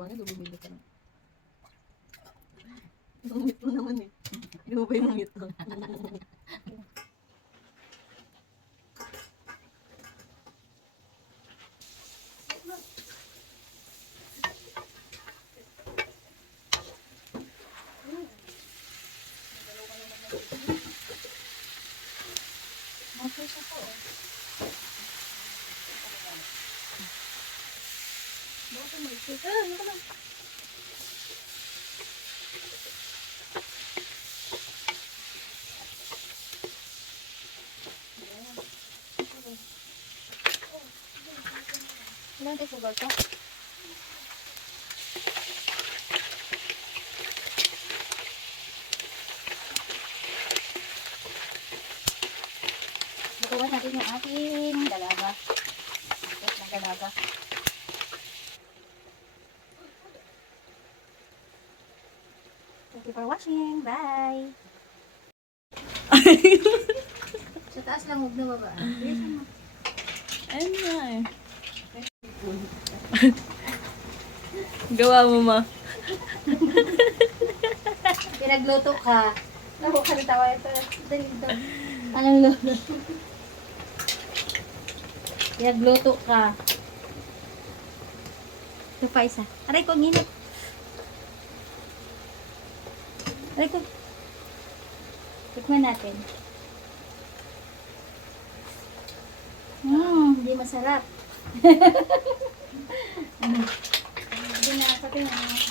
tawanan, bumili ka lang. Mungit mo naman eh. Di mo ba yung mungit mo? Ilan tayo sugal ka? Lutuan natin yung ating dalaga. Ito ng dalaga. Thank you for watching. Bye! Sa taas lang, huwag na baba. Ayun nga eh. Gawa mo, ma. Pinagluto ka. Naku ka na tawa ito. Dito. Anong luto? Pinagluto ka. Ito pa isa. Aray ko, nginit. Aray ko. Tikman natin. Hindi masarap. Hindi na, pati na.